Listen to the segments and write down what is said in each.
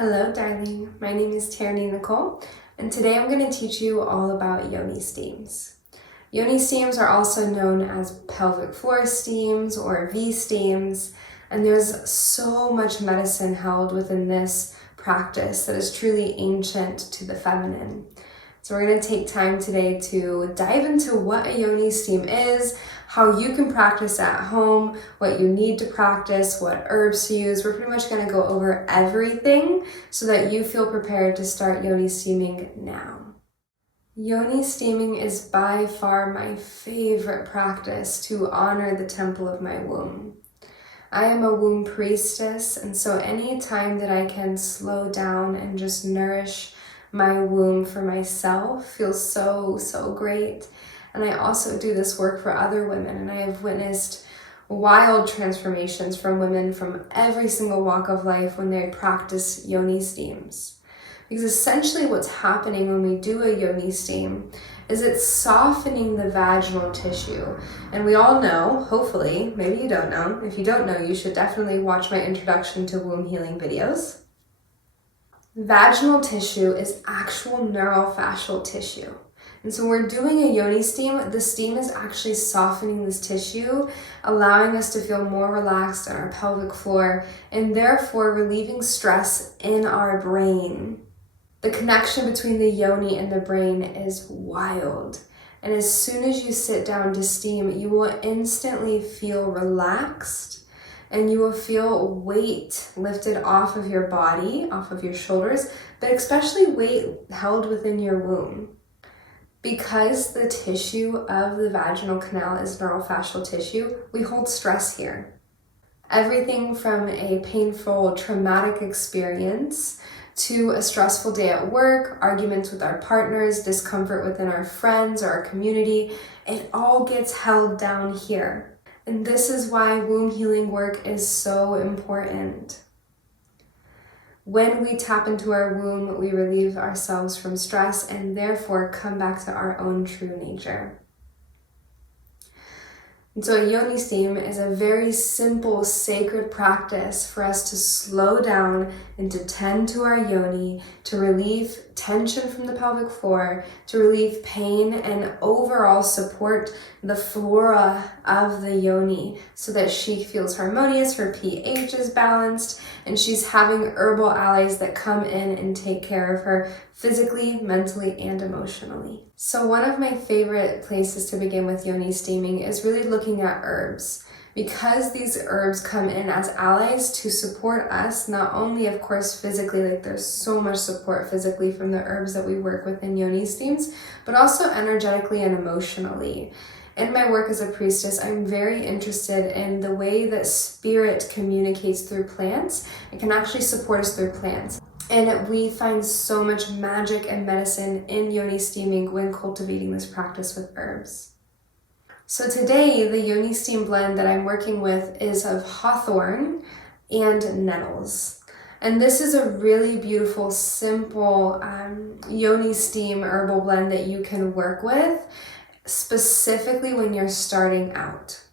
Hello, darling. My name is NETTLE, and today I'm going to teach you all about Yoni steams. Yoni steams are also known as pelvic floor steams or V steams, and there's so much medicine held within this practice that is truly ancient to the feminine. So we're going to take time today to dive into what a Yoni steam is, how you can practice at home, what you need to practice, what herbs to use. We're pretty much going to go over everything so that you feel prepared to start Yoni steaming now. Yoni steaming is by far my favorite practice to honor the temple of my womb. I am a womb priestess, and so any time that I can slow down and just nourish my womb for myself feels so great. And I also do this work for other women, and I have witnessed wild transformations from women from every single walk of life when they practice Yoni steams. Because essentially what's happening when we do a Yoni steam is it's softening the vaginal tissue. And we all know, hopefully, maybe you don't know. If you don't know, you should definitely watch my introduction to womb healing videos. Vaginal tissue is actual neurofascial tissue. And so when we're doing a Yoni steam, the steam is actually softening this tissue, allowing us to feel more relaxed on our pelvic floor, and therefore relieving stress in our brain. The connection between the Yoni and the brain is wild. And as soon as you sit down to steam, you will instantly feel relaxed, and you will feel weight lifted off of your body, off of your shoulders, but especially weight held within your womb. Because the tissue of the vaginal canal is neurofascial tissue, we hold stress here. Everything from a painful, traumatic experience to a stressful day at work, arguments with our partners, discomfort within our friends or our community, it all gets held down here. And this is why womb healing work is so important. When we tap into our womb, we relieve ourselves from stress and therefore come back to our own true nature. And so a Yoni steam is a very simple, sacred practice for us to slow down and to tend to our Yoni, to relieve tension from the pelvic floor, to relieve pain, and overall support the flora of the Yoni so that she feels harmonious, her pH is balanced, and she's having herbal allies that come in and take care of her physically, mentally, and emotionally. So one of my favorite places to begin with Yoni steaming is really looking at herbs. Because these herbs come in as allies to support us, not only of course physically, like there's so much support physically from the herbs that we work with in Yoni steams, but also energetically and emotionally. In my work as a priestess, I'm very interested in the way that spirit communicates through plants. It can actually support us through plants. And we find so much magic and medicine in Yoni steaming when cultivating this practice with herbs. So today, the Yoni steam blend that I'm working with is of hawthorn and nettles. And this is a really beautiful, simple Yoni steam herbal blend that you can work with, specifically when you're starting out.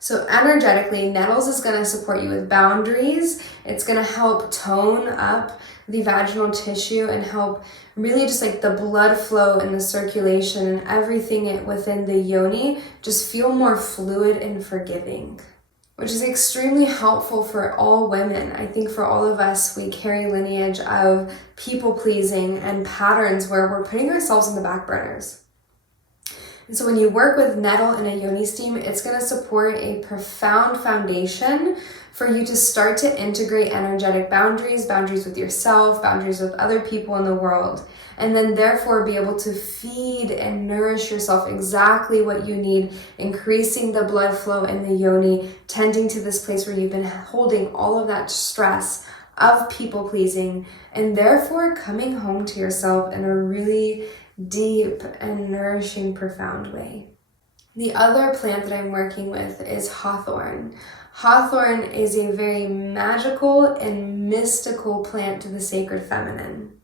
So energetically, nettles is going to support you with boundaries. It's going to help tone up the vaginal tissue and help really just like the blood flow and the circulation and everything within the Yoni just feel more fluid and forgiving, which is extremely helpful for all women. I think for all of us, we carry lineage of people pleasing and patterns where we're putting ourselves in the back burners. And so when you work with nettle in a Yoni steam, it's going to support a profound foundation for you to start to integrate energetic boundaries with yourself, boundaries with other people in the world, and then therefore be able to feed and nourish yourself exactly what you need, increasing the blood flow in the Yoni, tending to this place where you've been holding all of that stress of people pleasing, and therefore coming home to yourself in a really deep and nourishing, profound way. The other plant that I'm working with is hawthorn. Hawthorn is a very magical and mystical plant to the sacred feminine.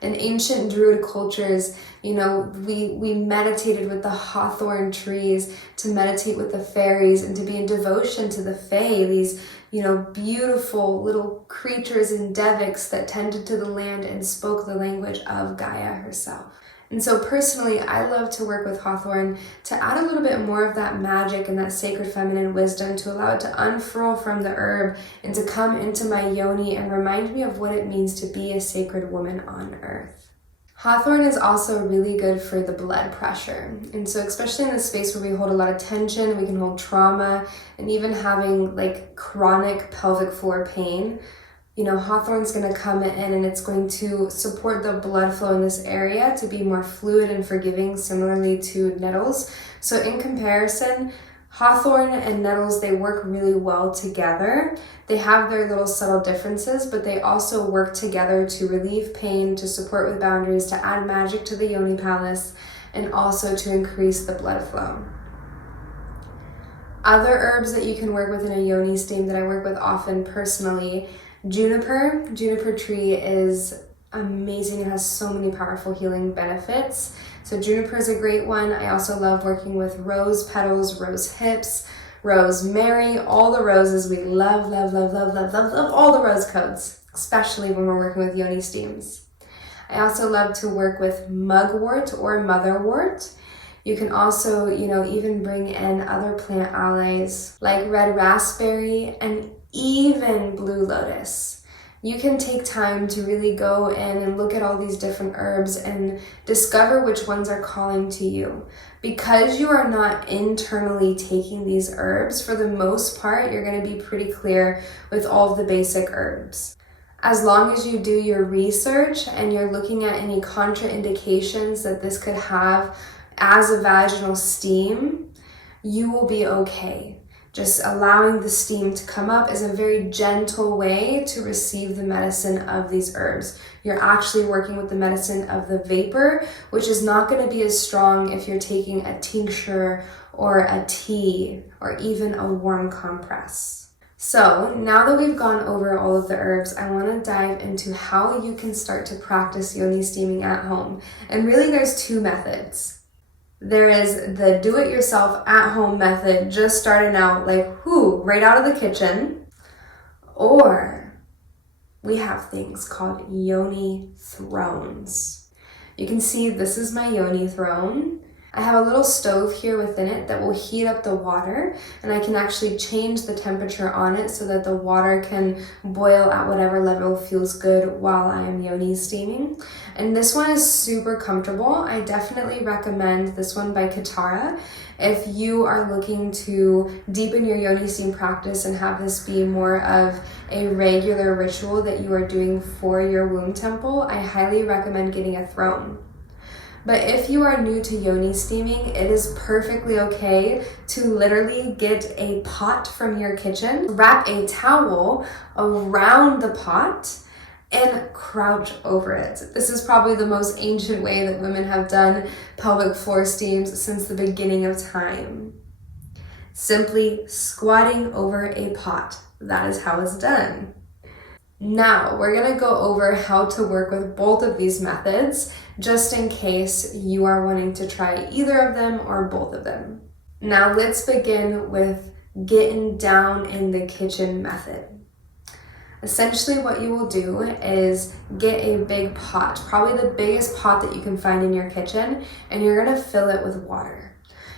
In ancient Druid cultures, we meditated with the hawthorn trees to meditate with the fairies and to be in devotion to the fae, these beautiful little creatures and devics that tended to the land and spoke the language of Gaia herself. And so personally, I love to work with hawthorn to add a little bit more of that magic and that sacred feminine wisdom to allow it to unfurl from the herb and to come into my yoni and remind me of what it means to be a sacred woman on earth. Hawthorn is also really good for the blood pressure. And so especially in the space where we hold a lot of tension, we can hold trauma, and even having like chronic pelvic floor pain, hawthorn's going to come in and it's going to support the blood flow in this area to be more fluid and forgiving, similarly to nettles. So in comparison, hawthorn and nettles, they work really well together. They have their little subtle differences, but they also work together to relieve pain, to support with boundaries, to add magic to the yoni palace, and also to increase the blood flow. Other herbs that you can work with in a yoni steam that I work with often personally: juniper. Juniper tree is amazing. It has so many powerful healing benefits. So juniper is a great one. I also love working with rose petals, rose hips, rosemary, all the roses. We love, love, love, love, love, love, love all the rose codes, especially when we're working with yoni steams. I also love to work with mugwort or motherwort. You can also, even bring in other plant allies like red raspberry and even blue lotus. You can take time to really go in and look at all these different herbs and discover which ones are calling to you. Because you are not internally taking these herbs, for the most part, you're going to be pretty clear with all of the basic herbs. As long as you do your research and you're looking at any contraindications that this could have as a vaginal steam, you will be okay. Just allowing the steam to come up is a very gentle way to receive the medicine of these herbs. You're actually working with the medicine of the vapor, which is not going to be as strong if you're taking a tincture or a tea or even a warm compress. So now that we've gone over all of the herbs, I want to dive into how you can start to practice yoni steaming at home. And really there's two methods. There is the do-it-yourself at-home method, just starting out right out of the kitchen. Or we have things called yoni thrones. You can see this is my yoni throne. I have a little stove here within it that will heat up the water, and I can actually change the temperature on it so that the water can boil at whatever level feels good while I am yoni steaming. And this one is super comfortable. I definitely recommend this one by Katara. If you are looking to deepen your yoni steam practice and have this be more of a regular ritual that you are doing for your womb temple, I highly recommend getting a throne. But if you are new to yoni steaming, it is perfectly okay to literally get a pot from your kitchen, wrap a towel around the pot, and crouch over it. This is probably the most ancient way that women have done pelvic floor steams since the beginning of time. Simply squatting over a pot. That is how it's done. Now, we're going to go over how to work with both of these methods, just in case you are wanting to try either of them or both of them. Now, let's begin with getting down in the kitchen method. Essentially, what you will do is get a big pot, probably the biggest pot that you can find in your kitchen, and you're going to fill it with water.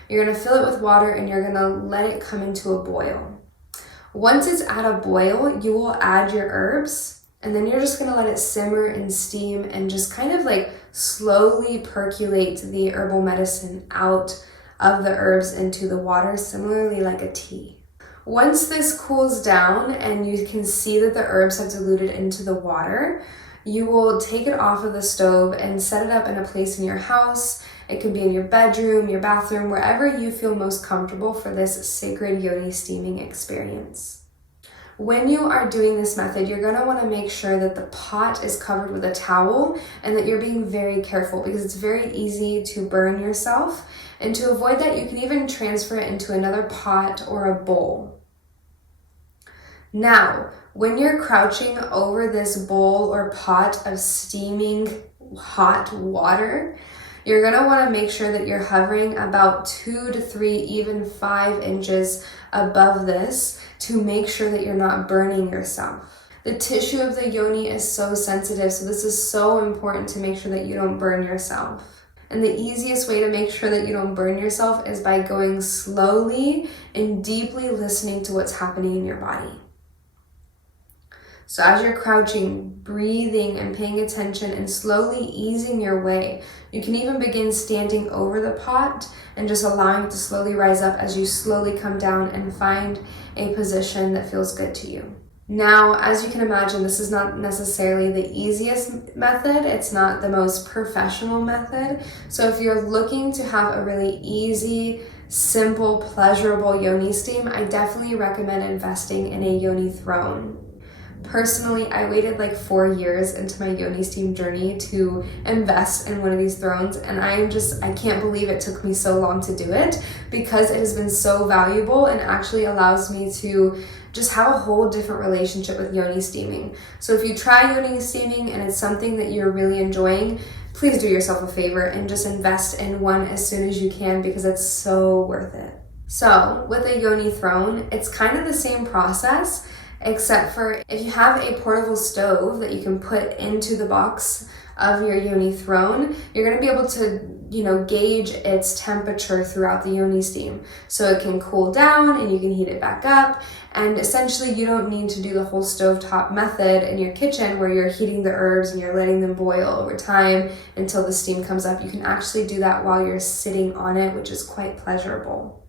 You're going to fill it with water and you're going to let it come into a boil. Once it's at a boil, you will add your herbs, and then you're just going to let it simmer and steam and just kind of slowly percolate the herbal medicine out of the herbs into the water, similarly like a tea. Once this cools down and you can see that the herbs have diluted into the water, you will take it off of the stove and set it up in a place in your house. It could be in your bedroom, your bathroom, wherever you feel most comfortable for this sacred yoni steaming experience. When you are doing this method, you're going to want to make sure that the pot is covered with a towel and that you're being very careful because it's very easy to burn yourself. And to avoid that, you can even transfer it into another pot or a bowl. Now, when you're crouching over this bowl or pot of steaming hot water, you're going to want to make sure that you're hovering about 2 to 3, even 5 inches above this to make sure that you're not burning yourself. The tissue of the yoni is so sensitive, so this is so important to make sure that you don't burn yourself. And the easiest way to make sure that you don't burn yourself is by going slowly and deeply listening to what's happening in your body. So as you're crouching, breathing and paying attention and slowly easing your way, you can even begin standing over the pot and just allowing it to slowly rise up as you slowly come down and find a position that feels good to you. Now, as you can imagine, this is not necessarily the easiest method. It's not the most professional method. So if you're looking to have a really easy, simple, pleasurable yoni steam, I definitely recommend investing in a yoni throne. Personally, I waited like 4 years into my yoni steam journey to invest in one of these thrones, and I can't believe it took me so long to do it, because it has been so valuable and actually allows me to just have a whole different relationship with yoni steaming. So if you try yoni steaming and it's something that you're really enjoying, please do yourself a favor and just invest in one as soon as you can, because it's so worth it. So with a yoni throne, it's kind of the same process, except for if you have a portable stove that you can put into the box of your yoni throne, you're going to be able to, gauge its temperature throughout the yoni steam. So it can cool down and you can heat it back up. And essentially you don't need to do the whole stovetop method in your kitchen where you're heating the herbs and you're letting them boil over time until the steam comes up. You can actually do that while you're sitting on it, which is quite pleasurable.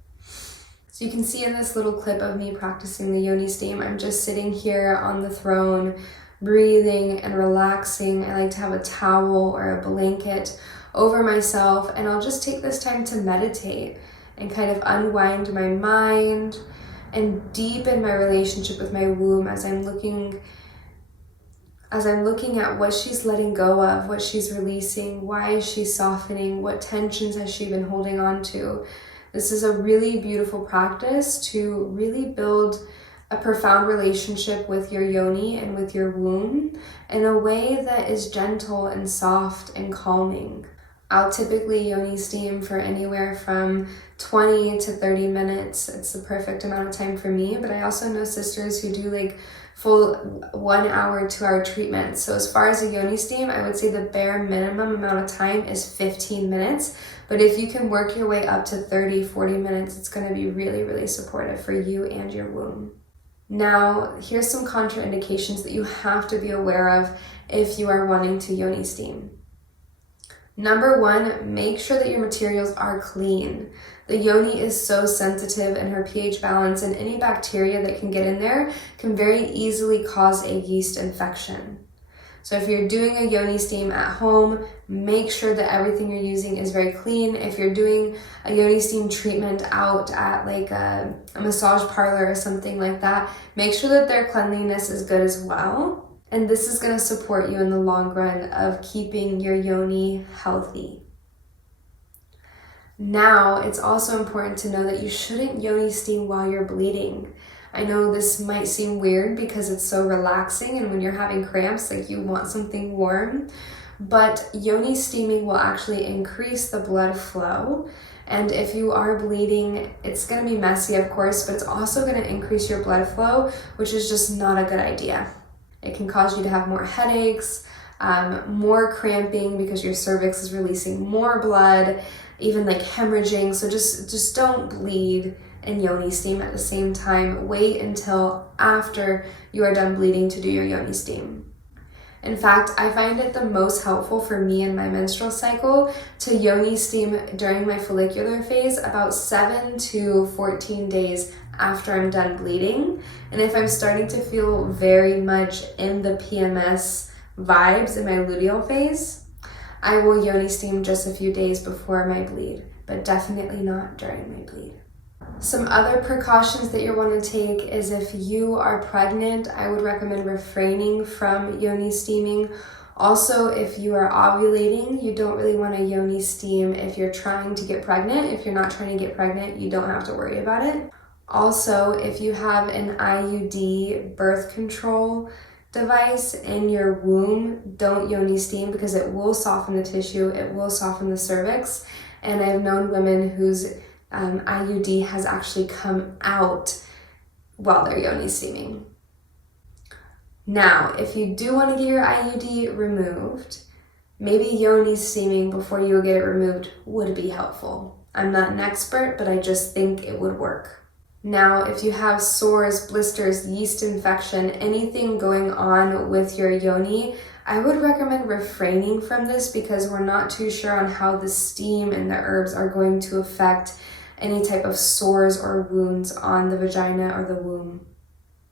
So you can see in this little clip of me practicing the yoni steam, I'm just sitting here on the throne, breathing and relaxing. I like to have a towel or a blanket over myself, and I'll just take this time to meditate and kind of unwind my mind and deepen my relationship with my womb as I'm looking at what she's letting go of, what she's releasing, why is she softening, what tensions has she been holding on to. This is a really beautiful practice to really build a profound relationship with your yoni and with your womb in a way that is gentle and soft and calming. I'll typically yoni steam for anywhere from 20 to 30 minutes. It's the perfect amount of time for me, but I also know sisters who do like full 1 hour, 2 hour treatments. So as far as a yoni steam, I would say the bare minimum amount of time is 15 minutes. But if you can work your way up to 30, 40 minutes, it's going to be really, really supportive for you and your womb. Now, here's some contraindications that you have to be aware of if you are wanting to yoni steam. Number 1, make sure that your materials are clean. The yoni is so sensitive, and her pH balance and any bacteria that can get in there can very easily cause a yeast infection. So if you're doing a yoni steam at home, make sure that everything you're using is very clean. If you're doing a yoni steam treatment out at like a massage parlor or something like that, make sure that their cleanliness is good as well. And this is going to support you in the long run of keeping your yoni healthy. Now, it's also important to know that you shouldn't yoni steam while you're bleeding. I know this might seem weird because it's so relaxing, and when you're having cramps, like you want something warm, but yoni steaming will actually increase the blood flow. And if you are bleeding, it's going to be messy, of course, but it's also going to increase your blood flow, which is just not a good idea. It can cause you to have more headaches, more cramping because your cervix is releasing more blood, even like hemorrhaging. So just don't bleed and yoni steam at the same time. Wait until after you are done bleeding to do your yoni steam. In fact, I find it the most helpful for me in my menstrual cycle to yoni steam during my follicular phase about 7 to 14 days after I'm done bleeding. And if I'm starting to feel very much in the PMS vibes in my luteal phase, I will yoni steam just a few days before my bleed, but definitely not during my bleed. Some other precautions that you want to take is if you are pregnant, I would recommend refraining from yoni steaming. Also, if you are ovulating, you don't really want to yoni steam if you're trying to get pregnant. If you're not trying to get pregnant, you don't have to worry about it. Also, if you have an IUD birth control device in your womb, don't yoni steam because it will soften the tissue, it will soften the cervix. And I've known women whose IUD has actually come out while they're yoni steaming. Now, if you do want to get your IUD removed, maybe yoni steaming before you get it removed would be helpful. I'm not an expert, but I just think it would work. Now, if you have sores, blisters, yeast infection, anything going on with your yoni, I would recommend refraining from this because we're not too sure on how the steam and the herbs are going to affect any type of sores or wounds on the vagina or the womb.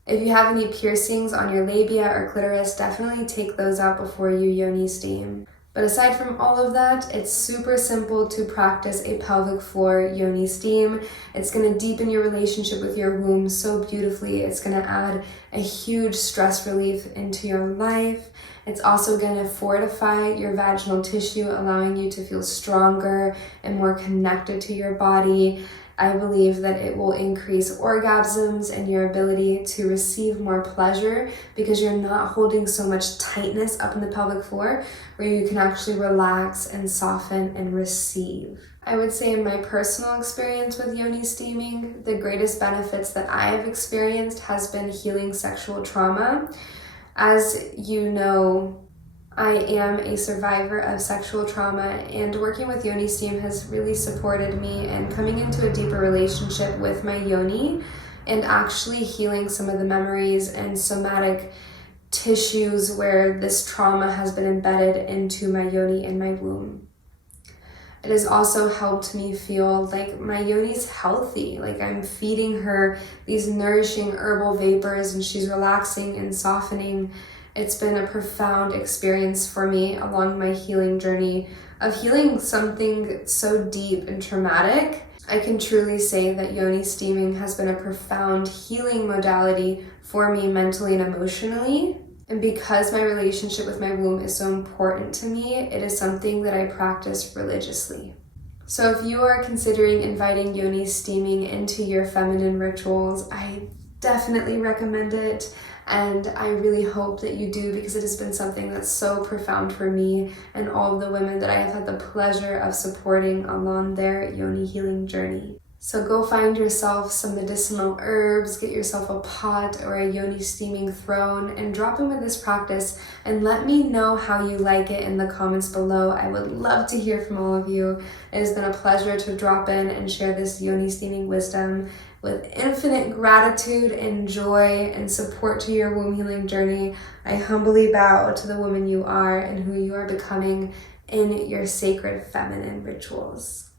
If you have any piercings on your labia or clitoris, definitely take those out before you yoni steam. But aside from all of that, it's super simple to practice a pelvic floor yoni steam. It's going to deepen your relationship with your womb so beautifully. It's going to add a huge stress relief into your life. It's also going to fortify your vaginal tissue, allowing you to feel stronger and more connected to your body. I believe that it will increase orgasms and your ability to receive more pleasure because you're not holding so much tightness up in the pelvic floor, where you can actually relax and soften and receive. I would say in my personal experience with yoni steaming, the greatest benefits that I have experienced has been healing sexual trauma. As you know, I am a survivor of sexual trauma, and working with yoni steam has really supported me in coming into a deeper relationship with my yoni and actually healing some of the memories and somatic tissues where this trauma has been embedded into my yoni and my womb. It has also helped me feel like my yoni's healthy, like I'm feeding her these nourishing herbal vapors and she's relaxing and softening. It's been a profound experience for me along my healing journey of healing something so deep and traumatic. I can truly say that yoni steaming has been a profound healing modality for me mentally and emotionally. And because my relationship with my womb is so important to me, it is something that I practice religiously. So if you are considering inviting yoni steaming into your feminine rituals, I definitely recommend it. And I really hope that you do, because it has been something that's so profound for me and all of the women that I have had the pleasure of supporting along their yoni healing journey. So go find yourself some medicinal herbs, get yourself a pot or a yoni steaming throne, and drop in with this practice and let me know how you like it in the comments below. I would love to hear from all of you. It has been a pleasure to drop in and share this yoni steaming wisdom. With infinite gratitude and joy and support to your womb healing journey, I humbly bow to the woman you are and who you are becoming in your sacred feminine rituals.